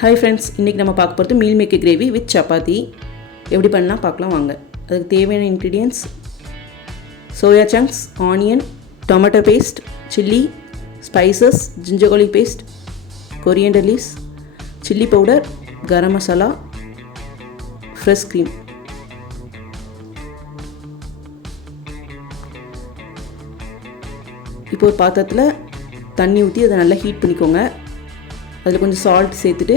Hi friends, இன்றைக்கி நம்ம பார்க்க போகிறது meal maker gravy with chapati எப்படி பண்ணலாம் பார்க்கலாம் வாங்க. அதுக்கு தேவையான ingredients: soya chunks, onion, tomato paste, chilli, spices, ginger garlic paste, coriander leaves, chilli powder, garam masala, fresh cream. இப்போ ஒரு பாத்திரத்தில் தண்ணி ஊற்றி அதை நல்லா ஹீட் பண்ணிக்கோங்க. அதில் கொஞ்சம் சால்ட் சேர்த்துட்டு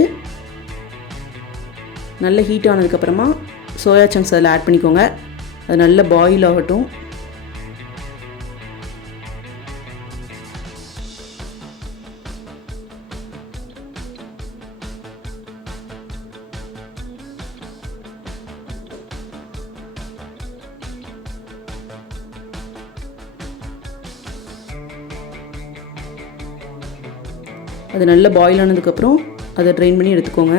நல்லா ஹீட் ஆனதுக்கப்புறமா சோயா சங்க்ஸ் அதில் ஆட் பண்ணிக்கோங்க. அது நல்லா பாயில் ஆகட்டும். அது நல்லா பாயில் ஆனதுக்கப்புறம் அதை ட்ரைன் பண்ணி எடுத்துக்கோங்க.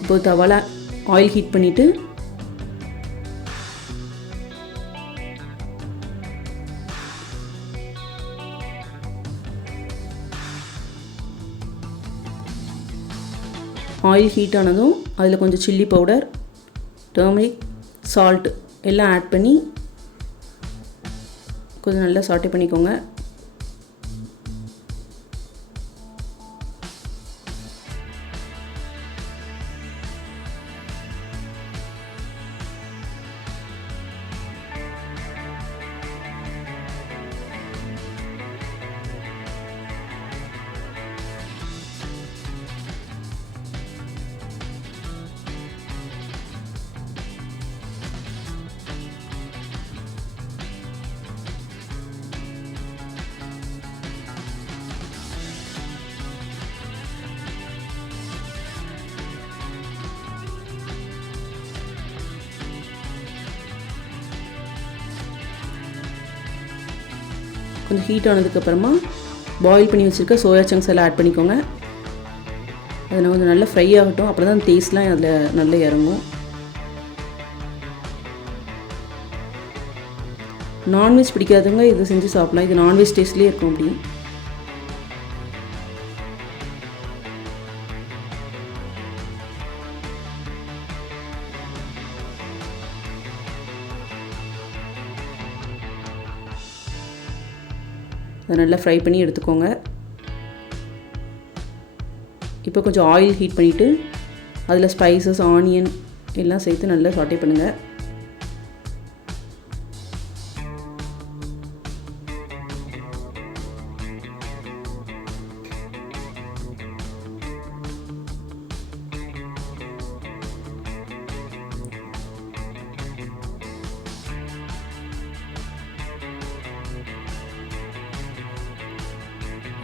இப்போ தவால ஆயில் ஹீட் பண்ணிவிட்டு ஆயில் ஹீட் ஆனதும் அதில் கொஞ்சம் சில்லி பவுடர், டர்மரிக், சால்ட் எல்லாம் ஆட் பண்ணி கொஞ்சம் நல்லா சாட்டே பண்ணிக்கோங்க. கொஞ்சம் ஹீட் ஆனதுக்கப்புறமா பாயில் பண்ணி வச்சுருக்க சோயா சங்க்ஸ் எல்லாம் ஆட் பண்ணிக்கோங்க. அது கொஞ்சம் நல்லா ஃப்ரை ஆகட்டும். அப்புறம் தான் டேஸ்ட்லாம் அதில் நல்லா இறங்கும். நான்வெஜ் பிடிக்காதவங்க இதை செஞ்சு சாப்பிட்லாம். இது நான்வெஜ் டேஸ்ட்லேயே இருக்கும். அப்படி அதை நல்லா ஃப்ரை பண்ணி எடுத்துக்கோங்க. இப்போ கொஞ்சம் ஆயில் ஹீட் பண்ணிவிட்டு அதில் ஸ்பைசஸ், ஆனியன் எல்லாம் சேர்த்து நல்லா சாட்டே பண்ணுங்கள்.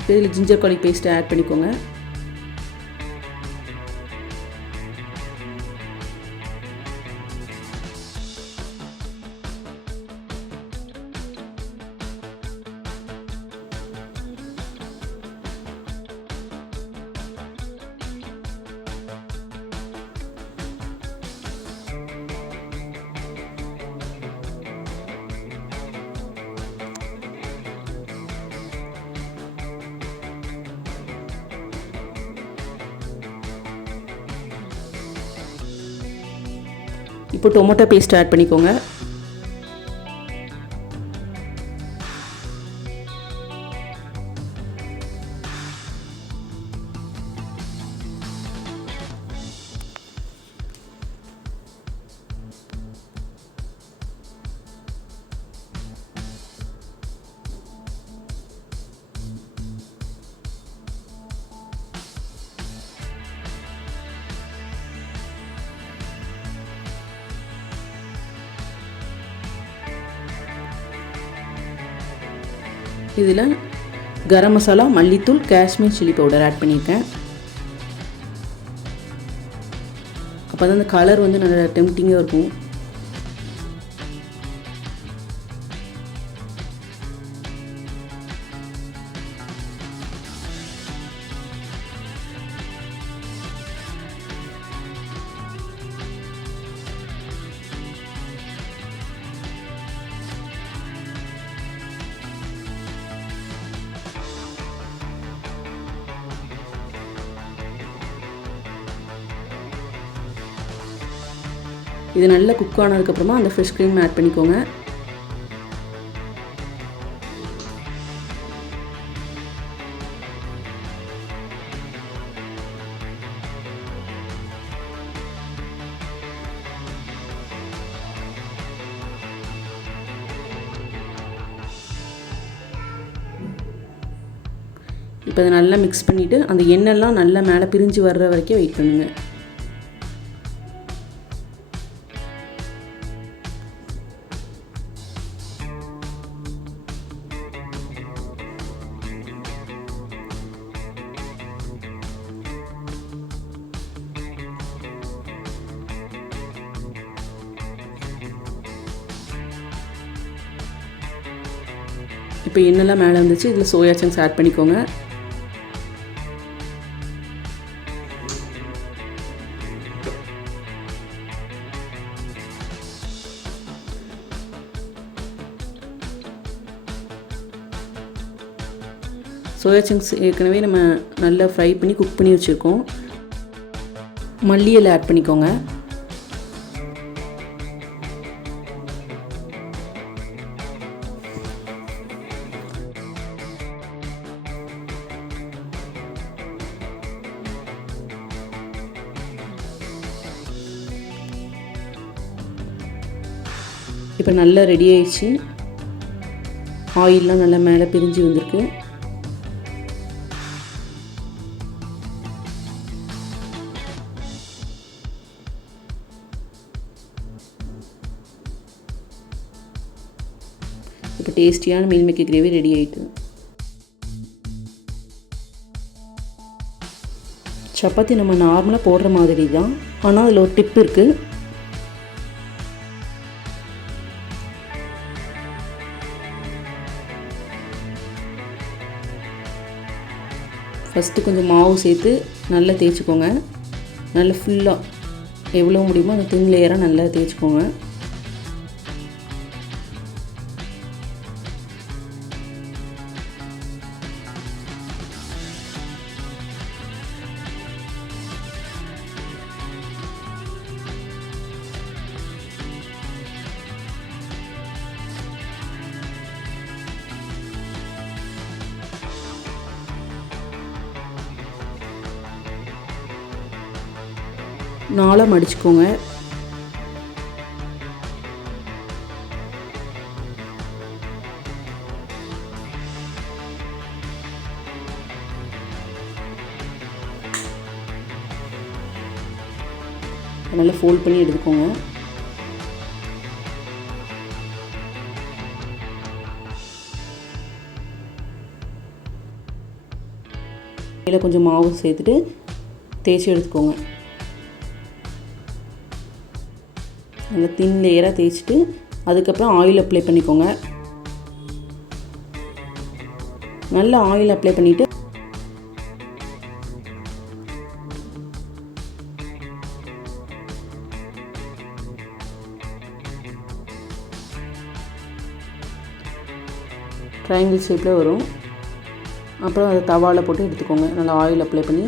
இதில் ஜிஞ்சர் garlic பேஸ்ட்டை ஆட் பண்ணிக்கோங்க. இப்போ டொமேட்டோ பேஸ்ட் ஆட் பண்ணிக்கோங்க. இதில் கரம் மசாலா, மல்லித்தூள், காஷ்மீர் சில்லி பவுடர் ஆட் பண்ணியிருக்கேன். அப்போ தான் அந்த கலர் வந்து நல்லா டெம்ப்டிங்காக இருக்கும். இது நல்லா குக் ஆனதுக்கப்புறமா அந்த ஃப்ரெஷ் க்ரீம் ஆட் பண்ணிக்கோங்க. இப்போ இதை நல்லா மிக்ஸ் பண்ணிவிட்டு அந்த எண்ணெய்லாம் நல்லா மேலே பிரிஞ்சு வர்ற வரைக்கும் வெயிட் பண்ணுங்கள். இப்போ எண்ணெய்லாம் மேலே வந்துச்சு. இதில் சோயா சங்க்ஸ் ஆட் பண்ணிக்கோங்க. சோயா சங்க்ஸ் ஏற்கனவே நம்ம நல்லா ஃப்ரை பண்ணி குக் பண்ணி வச்சுருக்கோம். மல்லி இலை ஆட் பண்ணிக்கோங்க. இப்போ நல்லா ரெடி ஆயிடுச்சு. ஆயிலெலாம் நல்லா மேலே பிரிஞ்சு வந்திருக்கு. இப்போ டேஸ்டியான மீல் மேக்கர் கிரேவி ரெடி ஆகிட்டு. சப்பாத்தி நம்ம நார்மலாக போடுற மாதிரி தான், ஆனால் அதில் ஒரு டிப் இருக்குது. ஃபஸ்ட்டு கொஞ்சம் மாவு சேர்த்து நல்லா தேய்ச்சிக்கோங்க. நல்லா ஃபுல்லாக எவ்வளோ முடியுமோ அந்த தின் லேயராக நல்லா தேய்ச்சிக்கோங்க. நாளாக மடிச்சுக்கோங்க. நல்லா ஃபோல்ட் பண்ணி எடுத்துக்கோங்க. இதில் கொஞ்சம் மாவு சேர்த்துட்டு தேய்ச்சி எடுத்துக்கோங்க. நல்லா தின் லேயராக தேய்ச்சிட்டு அதுக்கப்புறம் ஆயில் அப்ளை பண்ணிக்கோங்க. நல்லா ஆயில் அப்ளை பண்ணிவிட்டு ட்ரையாங்கிள் ஷேப்பில் வரும். அப்புறம் அதை தவாவில் போட்டு எடுத்துக்கோங்க. நல்லா ஆயில் அப்ளை பண்ணி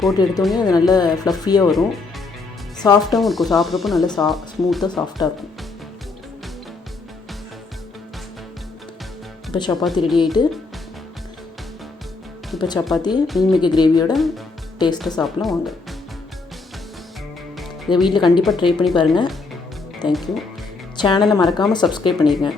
போட்டு எடுத்தோடனே அது நல்லா ஃப்ளஃபியாக வரும். சாஃப்டாகவும் இருக்கும். சாப்பிட்றப்போ நல்லா ஸ்மூத்தாக சாஃப்டாக இருக்கும். இப்போ சப்பாத்தி ரெடி ஆகிட்டு, இப்போ சப்பாத்தி மீல் மேக்கர் கிரேவியோட டேஸ்ட்டாக சாப்பிட்லாம் வாங்க. இதை வீட்டில் கண்டிப்பாக ட்ரை பண்ணி பாருங்கள். தேங்க்யூ. சேனலை மறக்காமல் சப்ஸ்கிரைப் பண்ணிடுங்க.